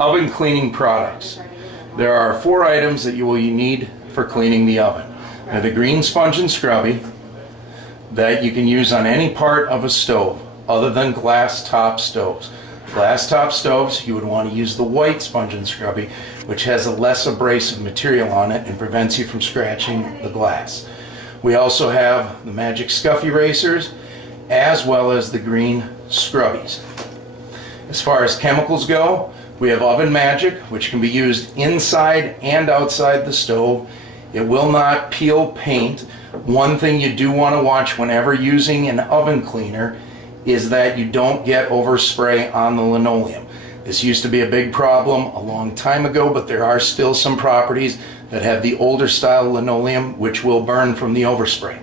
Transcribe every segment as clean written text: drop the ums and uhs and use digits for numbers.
Oven cleaning products. There are 4 items that you will need for cleaning the oven. They're the green sponge and scrubby that you can use on any part of a stove other than glass top stoves. Glass top stoves, you would want to use the white sponge and scrubby, which has a less abrasive material on it and prevents you from scratching the glass. We also have the magic scuff erasers as well as the green scrubbies. As far as chemicals go, we have Oven Magic, which can be used inside and outside the stove. It will not peel paint. One thing you do want to watch whenever using an oven cleaner is that you don't get overspray on the linoleum. This used to be a big problem a long time ago, but there are still some properties that have the older style linoleum which will burn from the overspray.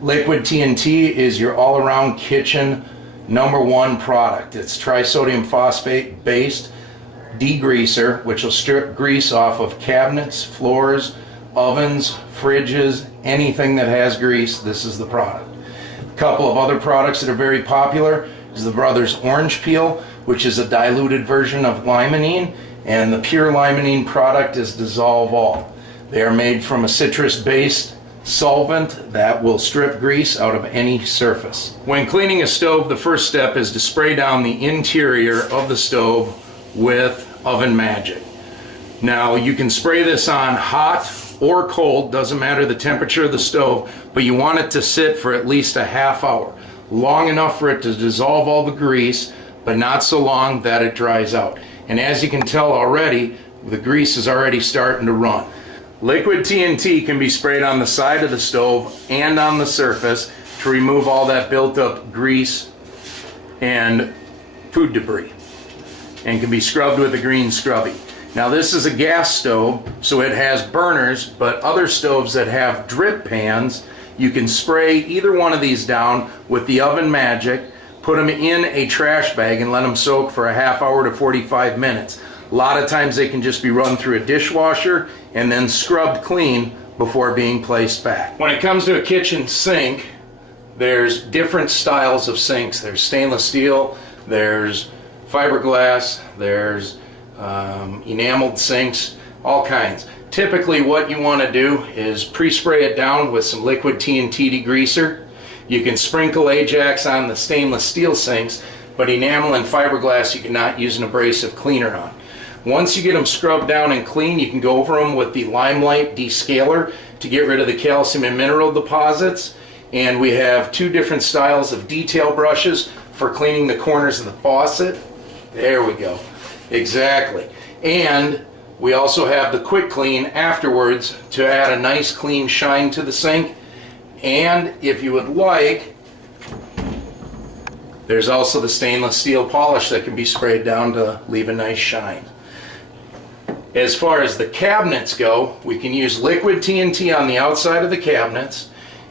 Liquid TNT is your all-around kitchen #1 product. It's trisodium phosphate based degreaser, which will strip grease off of cabinets, floors, ovens, fridges, anything that has grease. This is the product. A couple of other products that are very popular is the Brothers Orange Peel, which is a diluted version of limonene, and the pure limonene product is Dissolve All. They are made from a citrus-based solvent that will strip grease out of any surface. When cleaning a stove, the first step is to spray down the interior of the stove with Oven Magic. Now you can spray this on hot or cold, doesn't matter the temperature of the stove, but you want it to sit for at least a half hour. Long enough for it to dissolve all the grease, but not so long that it dries out. And as you can tell already, the grease is already starting to run. Liquid TNT can be sprayed on the side of the stove and on the surface to remove all that built up grease and food debris, and can be scrubbed with a green scrubby. Now this is a gas stove, so it has burners, but other stoves that have drip pans, you can spray either one of these down with the Oven Magic, put them in a trash bag and let them soak for a half hour to 45 minutes. A lot of times they can just be run through a dishwasher and then scrubbed clean before being placed back. When it comes to a kitchen sink, there's different styles of sinks. There's stainless steel, there's fiberglass, there's enameled sinks, all kinds. Typically what you want to do is pre-spray it down with some liquid TNT degreaser. You can sprinkle Ajax on the stainless steel sinks, but enamel and fiberglass you cannot use an abrasive cleaner on. Once you get them scrubbed down and clean, you can go over them with the Limelight descaler to get rid of the calcium and mineral deposits. And we have 2 different styles of detail brushes for cleaning the corners of the faucet. There we go. Exactly. And we also have the quick clean afterwards to add a nice clean shine to the sink. And if you would like, there's also the stainless steel polish that can be sprayed down to leave a nice shine. As far as the cabinets go, we can use liquid TNT on the outside of the cabinets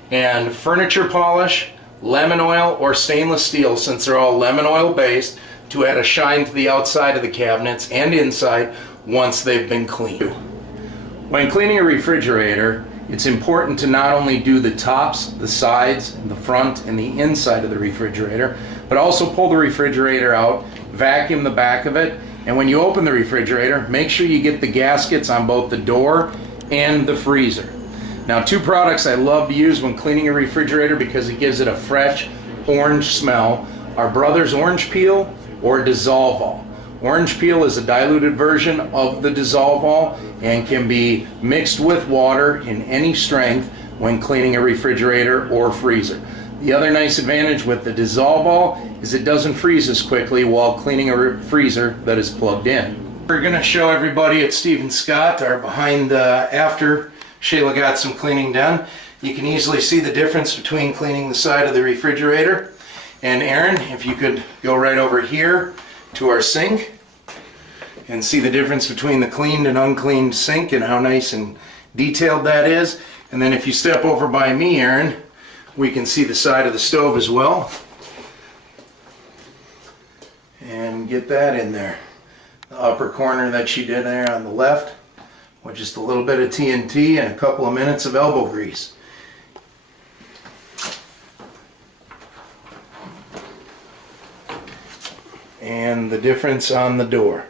and furniture polish, lemon oil, or stainless steel, since they're all lemon oil based, to add a shine to the outside of the cabinets and inside once they've been cleaned. When cleaning a refrigerator, it's important to not only do the tops, the sides, the front, and the inside of the refrigerator, but also pull the refrigerator out, vacuum the back of it, and when you open the refrigerator, make sure you get the gaskets on both the door and the freezer. Now, 2 products I love to use when cleaning a refrigerator because it gives it a fresh orange smell are Brothers Orange Peel or Dissolve All. Orange peel is a diluted version of the Dissolve All and can be mixed with water in any strength when cleaning a refrigerator or freezer. The other nice advantage with the Dissolve All is it doesn't freeze as quickly while cleaning a freezer that is plugged in. We're going to show everybody at Steve & Scott, our behind after Shayla got some cleaning done. You can easily see the difference between cleaning the side of the refrigerator. And Aaron, if you could go right over here to our sink and see the difference between the cleaned and uncleaned sink and how nice and detailed that is. And then if you step over by me, Aaron, we can see the side of the stove as well. And get that in there. The upper corner that she did there on the left with just a little bit of TNT and a couple of minutes of elbow grease. And the difference on the door.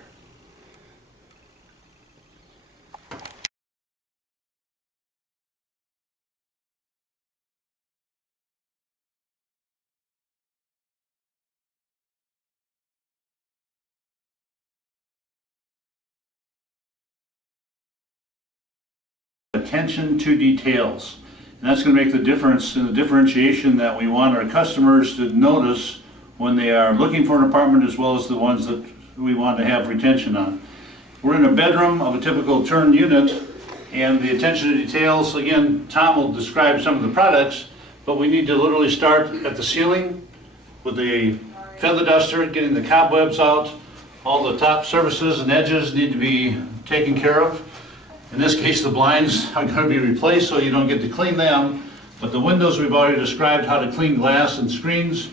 attention to details. And that's going to make the difference in the differentiation that we want our customers to notice when they are looking for an apartment, as well as the ones that we want to have retention on. We're in a bedroom of a typical turn unit, and the attention to details, again, Tom will describe some of the products, but we need to literally start at the ceiling with a feather duster, getting the cobwebs out. All the top surfaces and edges need to be taken care of. In this case, the blinds are going to be replaced, so you don't get to clean them. But the windows, we've already described how to clean glass and screens.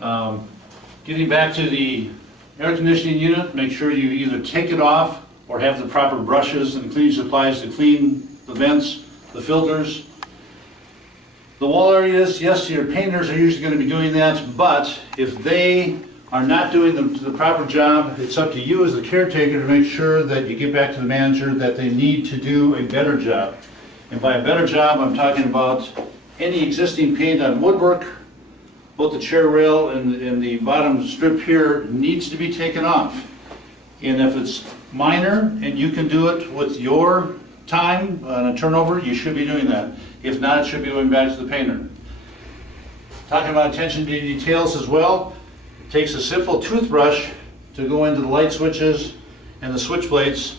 Getting back to the air conditioning unit, make sure you either take it off or have the proper brushes and cleaning supplies to clean the vents, the filters. The wall areas, yes, your painters are usually going to be doing that, but if they are not doing the proper job, it's up to you as the caretaker to make sure that you get back to the manager that they need to do a better job. And by a better job, I'm talking about any existing paint on woodwork, both the chair rail and the bottom strip here needs to be taken off. And if it's minor and you can do it with your time on a turnover, you should be doing that. If not, it should be going back to the painter. Talking about attention to details as well, it takes a simple toothbrush to go into the light switches and the switch plates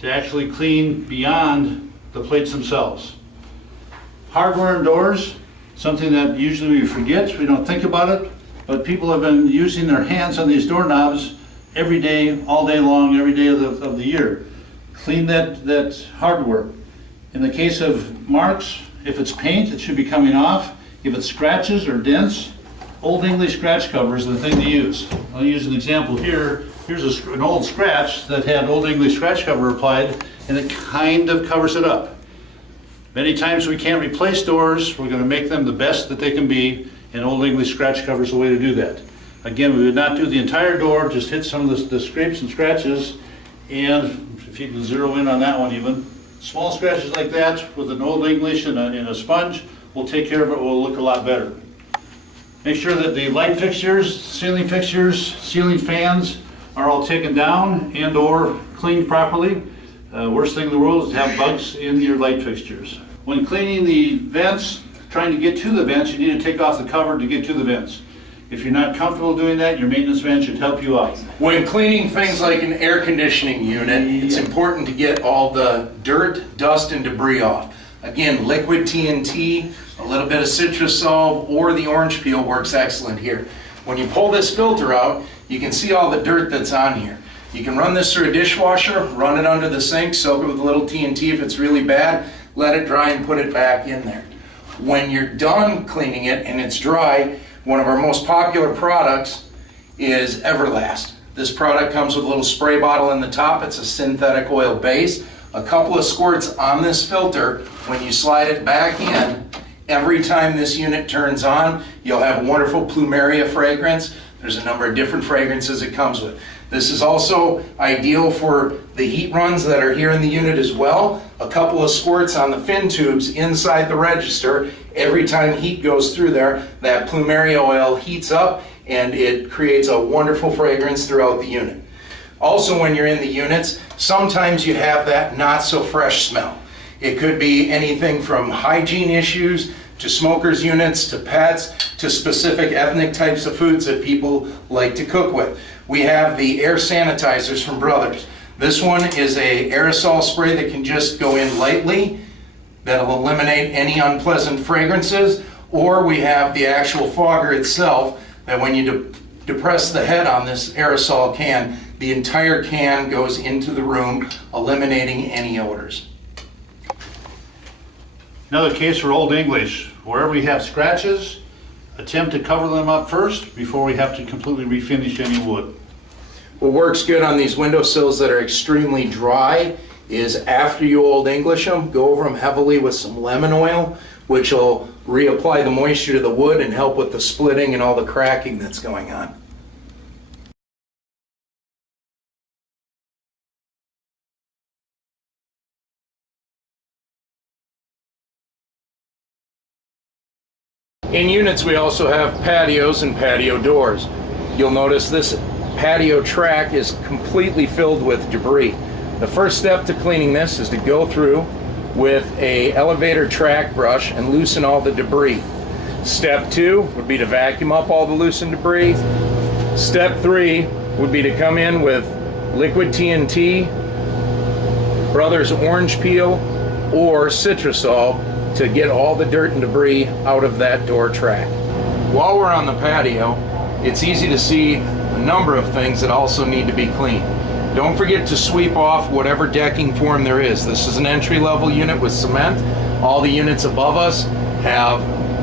to actually clean beyond the plates themselves. Hardware and doors, something that usually we forget, we don't think about it, but people have been using their hands on these doorknobs every day, all day long, every day of the year. Clean that hardware. In the case of marks, if it's paint, it should be coming off. If it's scratches or dents, Old English scratch cover is the thing to use. I'll use an example here. Here's an old scratch that had Old English scratch cover applied, and it kind of covers it up. Many times we can't replace doors. We're going to make them the best that they can be, and Old English scratch cover is the way to do that. Again, we would not do the entire door, just hit some of the scrapes and scratches, and if you can zero in on that one even, small scratches like that with an Old English and a sponge will take care of it, will look a lot better. Make sure that the light fixtures, ceiling fans are all taken down and or cleaned properly. Worst thing in the world is to have bugs in your light fixtures. When cleaning the vents, trying to get to the vents, you need to take off the cover to get to the vents. If you're not comfortable doing that, your maintenance van should help you out. When cleaning things like an air conditioning unit, it's important to get all the dirt, dust, and debris off. Again, liquid TNT, a little bit of citrus solve, or the orange peel works excellent here. When you pull this filter out, you can see all the dirt that's on here. You can run this through a dishwasher, run it under the sink, soak it with a little TNT if it's really bad, let it dry and put it back in there. When you're done cleaning it and it's dry, one of our most popular products is Everlast. This product comes with a little spray bottle in the top. It's a synthetic oil base. A couple of squirts on this filter. When you slide it back in, every time this unit turns on, you'll have a wonderful plumeria fragrance. There's a number of different fragrances it comes with. This is also ideal for the heat runs that are here in the unit as well. A couple of squirts on the fin tubes inside the register. Every time heat goes through there, that plumeria oil heats up and it creates a wonderful fragrance throughout the unit. Also, when you're in the units, sometimes you have that not so fresh smell. It could be anything from hygiene issues to smokers units to pets to specific ethnic types of foods that people like to cook with. We have the air sanitizers from Brothers. This one is a aerosol spray that can just go in lightly. That'll eliminate any unpleasant fragrances. Or we have the actual fogger itself that when you depress the head on this aerosol can, the entire can goes into the room, eliminating any odors. Another case for Old English. Wherever we have scratches, attempt to cover them up first before we have to completely refinish any wood. What works good on these windowsills that are extremely dry is after you Old English them, go over them heavily with some lemon oil, which will reapply the moisture to the wood and help with the splitting and all the cracking that's going on. In units, we also have patios and patio doors. You'll notice this patio track is completely filled with debris. The first step to cleaning this is to go through with a elevator track brush and loosen all the debris. Step 2 would be to vacuum up all the loosened debris. Step 3 would be to come in with liquid TNT, Brothers orange peel, or Citrusol to get all the dirt and debris out of that door track. While we're on the patio, it's easy to see a number of things that also need to be cleaned. Don't forget to sweep off whatever decking form there is. This is an entry-level unit with cement. All the units above us have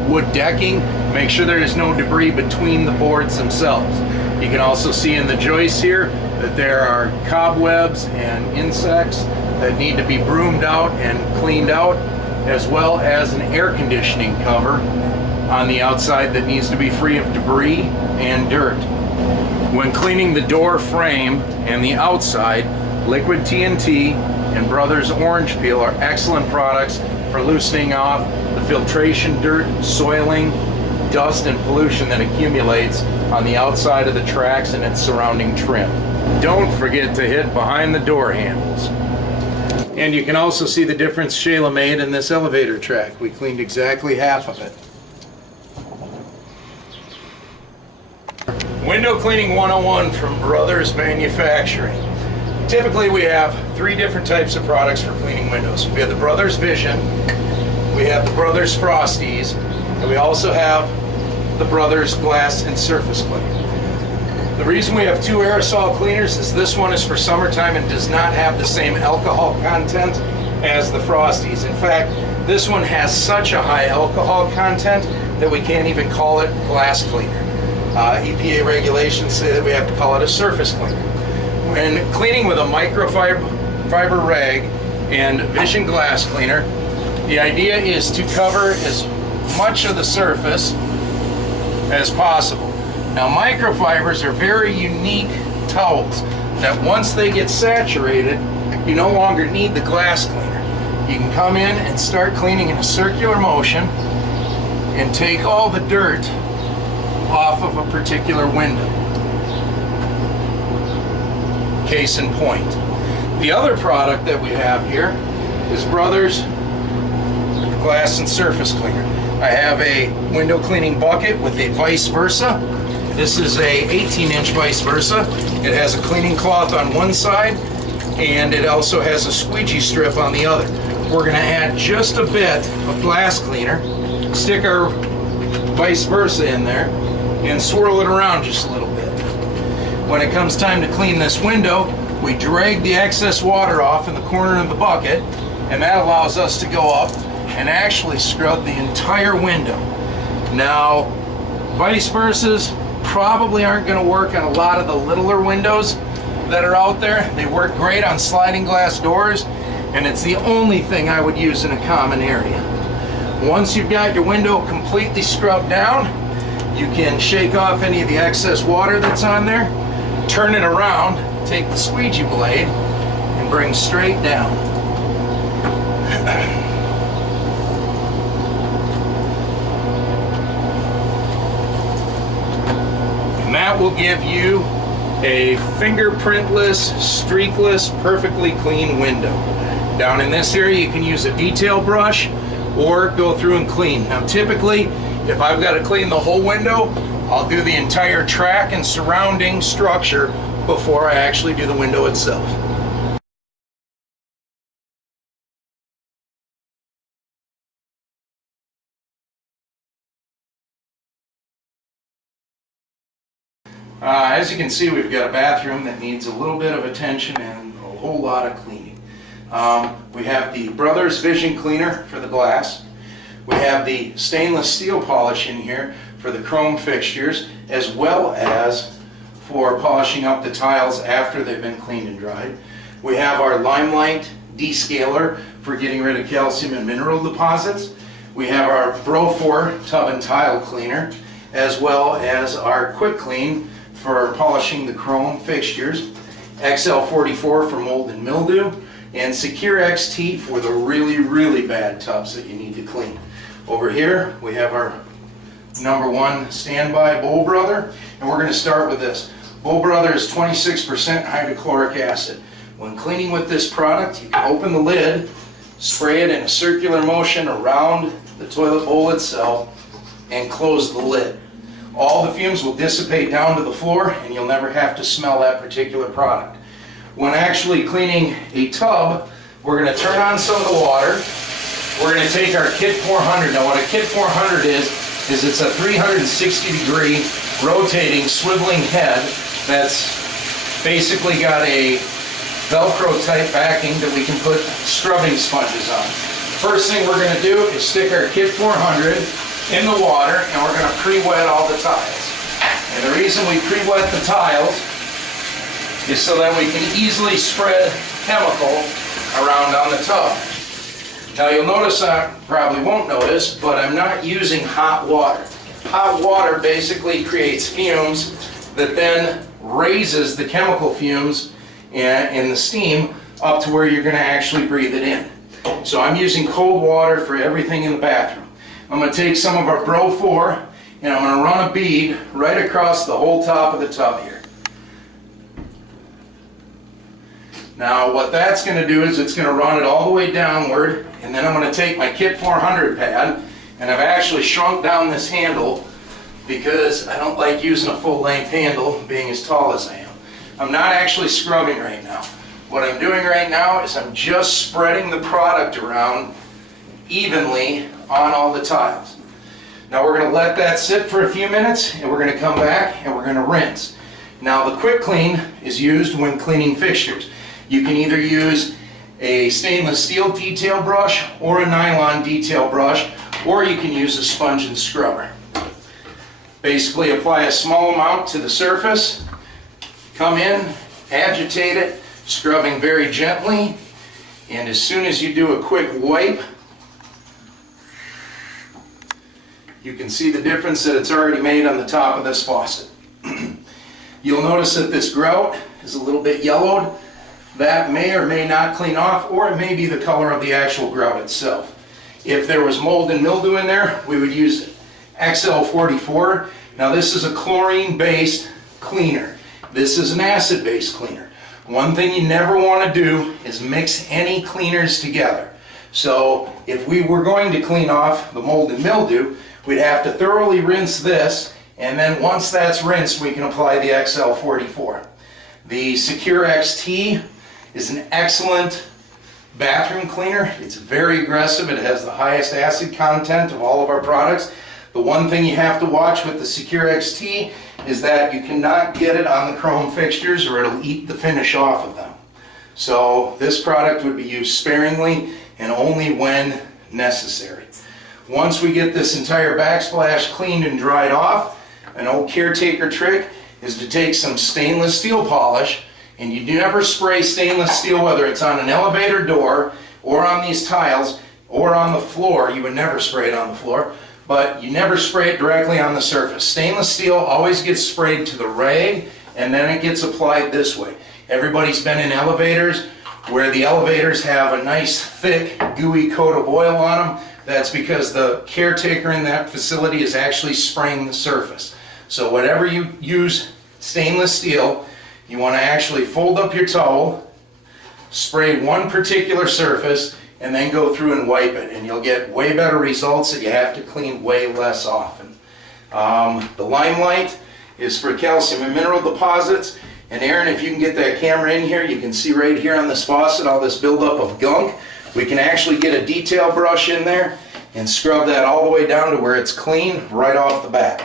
wood decking. Make sure there is no debris between the boards themselves. You can also see in the joists here that there are cobwebs and insects that need to be broomed out and cleaned out, as well as an air conditioning cover on the outside that needs to be free of debris and dirt. When cleaning the door frame and the outside, liquid TNT and Brothers orange peel are excellent products for loosening off the filtration dirt, soiling, dust, and pollution that accumulates on the outside of the tracks and its surrounding trim. Don't forget to hit behind the door handles. And you can also see the difference Shayla made in this elevator track. We cleaned exactly half of it. Window Cleaning 101 from Brothers Manufacturing. Typically we have 3 different types of products for cleaning windows. We have the Brothers Vision, we have the Brothers Frosties, and we also have the Brothers Glass and Surface Cleaner. The reason we have 2 aerosol cleaners is this one is for summertime and does not have the same alcohol content as the Frosties. In fact, this one has such a high alcohol content that we can't even call it glass cleaner. EPA regulations say that we have to call it a surface cleaner. When cleaning with a microfiber rag and Vision glass cleaner, the idea is to cover as much of the surface as possible. Now, microfibers are very unique towels that once they get saturated, you no longer need the glass cleaner. You can come in and start cleaning in a circular motion and take all the dirt off of a particular window. Case in point. The other product that we have here is Brothers Glass and Surface Cleaner. I have a window cleaning bucket with a vice versa. This is a 18-inch vice versa. It has a cleaning cloth on one side and it also has a squeegee strip on the other. We're going to add just a bit of glass cleaner, stick our vice versa in there, and swirl it around just a little bit. When it comes time to clean this window, we drag the excess water off in the corner of the bucket, and that allows us to go up and actually scrub the entire window. Now, vice versas probably aren't going to work on a lot of the littler windows that are out there. They work great on sliding glass doors, and it's the only thing I would use in a common area. Once you've got your window completely scrubbed down, you can shake off any of the excess water that's on there, turn it around, take the squeegee blade, and bring straight down. And that will give you a fingerprintless, streakless, perfectly clean window. Down in this area you can use a detail brush or go through and clean. Now typically, if I've got to clean the whole window, I'll do the entire track and surrounding structure before I actually do the window itself. As you can see, we've got a bathroom that needs a little bit of attention and a whole lot of cleaning. We have the Brothers Vision Cleaner for the glass. We have the stainless steel polish in here for the chrome fixtures, as well as for polishing up the tiles after they've been cleaned and dried. We have our Limelight descaler for getting rid of calcium and mineral deposits. We have our Brofor tub and tile cleaner, as well as our Quick Clean for polishing the chrome fixtures, XL44 for mold and mildew, and Secure XT for the really bad tubs that you need to clean. Over here we have our #1 standby Bowl Brother, and we're going to start with this. Bowl Brother is 26% hydrochloric acid. When cleaning with this product, you can open the lid, spray it in a circular motion around the toilet bowl itself, and close the lid. All the fumes will dissipate down to the floor and you'll never have to smell that particular product. When actually cleaning a tub, we're going to turn on some of the water. We're going to take our Kit 400. Now what a Kit 400 is it's a 360-degree rotating, swiveling head that's basically got a Velcro type backing that we can put scrubbing sponges on. First thing we're going to do is stick our Kit 400 in the water, and we're going to pre-wet all the tiles. And the reason we pre-wet the tiles is so that we can easily spread chemical around on the tub. Now you'll notice, I probably won't notice, but I'm not using hot water. Hot water basically creates fumes that then raises the chemical fumes in the steam up to where you're going to actually breathe it in. So I'm using cold water for everything in the bathroom. I'm going to take some of our Bro 4 and I'm going to run a bead right across the whole top of the tub here. Now what that's going to do is it's going to run it all the way downward, and then I'm going to take my Kit 400 pad, and I've actually shrunk down this handle because I don't like using a full-length handle being as tall as I am. I'm not actually scrubbing right now. What I'm doing right now is I'm just spreading the product around evenly on all the tiles. Now we're going to let that sit for a few minutes, and we're going to come back and we're going to rinse. Now the quick clean is used when cleaning fixtures. You can either use a stainless steel detail brush or a nylon detail brush, or you can use a sponge and scrubber. Basically apply a small amount to the surface, come in, agitate it, scrubbing very gently, and as soon as you do a quick wipe, you can see the difference that it's already made on the top of this faucet. You'll notice that this grout is a little bit yellowed. That may or may not clean off, or it may be the color of the actual grout itself. If there was mold and mildew in there, we would use XL44. Now this is a chlorine-based cleaner. This is an acid-based cleaner. One thing you never want to do is mix any cleaners together. So if we were going to clean off the mold and mildew, we'd have to thoroughly rinse this, and then once that's rinsed, we can apply the XL44. The Secure XT is an excellent bathroom cleaner. It's very aggressive. It has the highest acid content of all of our products. The one thing you have to watch with the Secure XT is that you cannot get it on the chrome fixtures or it'll eat the finish off of them. So this product would be used sparingly and only when necessary. Once we get this entire backsplash cleaned and dried off, an old caretaker trick is to take some stainless steel polish, and you never spray stainless steel, whether it's on an elevator door or on these tiles or on the floor. You would never spray it on the floor, but you never spray it directly on the surface. Stainless steel always gets sprayed to the rag, and then it gets applied this way. Everybody's been in elevators where the elevators have a nice thick gooey coat of oil on them. That's because the caretaker in that facility is actually spraying the surface. So whatever you use stainless steel, you want to actually fold up your towel, spray one particular surface, and then go through and wipe it, and you'll get way better results that you have to clean way less often. The Limelight is for calcium and mineral deposits, and Aaron, if you can get that camera in here, you can see right here on this faucet all this buildup of gunk. We can actually get a detail brush in there and scrub that all the way down to where it's clean right off the bat.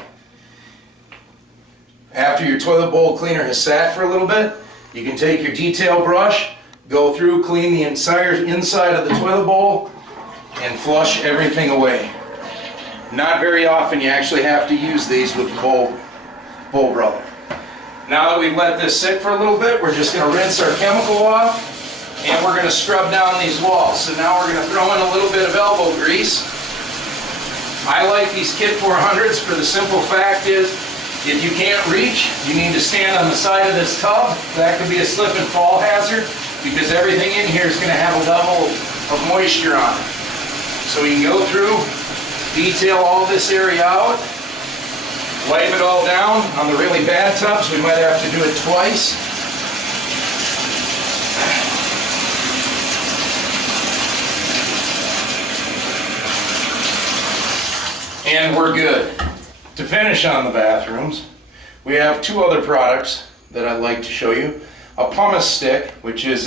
After your toilet bowl cleaner has sat for a little bit, you can take your detail brush, go through, clean the inside of the toilet bowl, and flush everything away. Not very often you actually have to use these with the bowl brother. Now that we've let this sit for a little bit, we're just going to rinse our chemical off, and we're going to scrub down these walls. So now we're going to throw in a little bit of elbow grease. I like these Kit 400s for the simple fact is, if you can't reach, you need to stand on the side of this tub. That could be a slip and fall hazard because everything in here is going to have a level of moisture on it. So we can go through, detail all this area out, wipe it all down. On the really bad tubs, we might have to do it twice. And we're good. To finish on the bathrooms, we have two other products that I'd like to show you. A pumice stick, which is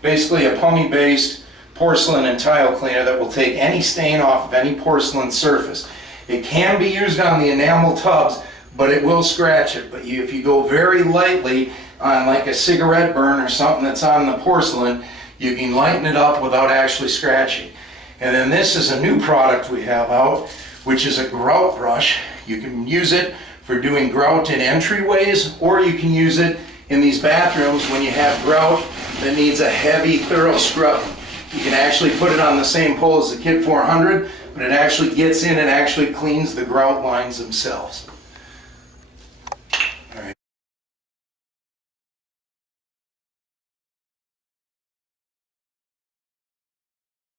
basically a pumice-based porcelain and tile cleaner that will take any stain off of any porcelain surface. It can be used on the enamel tubs, but it will scratch it. But if you go very lightly on like a cigarette burn or something that's on the porcelain, you can lighten it up without actually scratching. And then this is a new product we have out, which is a grout brush. You can use it for doing grout in entryways, or you can use it in these bathrooms when you have grout that needs a heavy, thorough scrubbing. You can actually put it on the same pole as the Kit 400, but it actually gets in and actually cleans the grout lines themselves.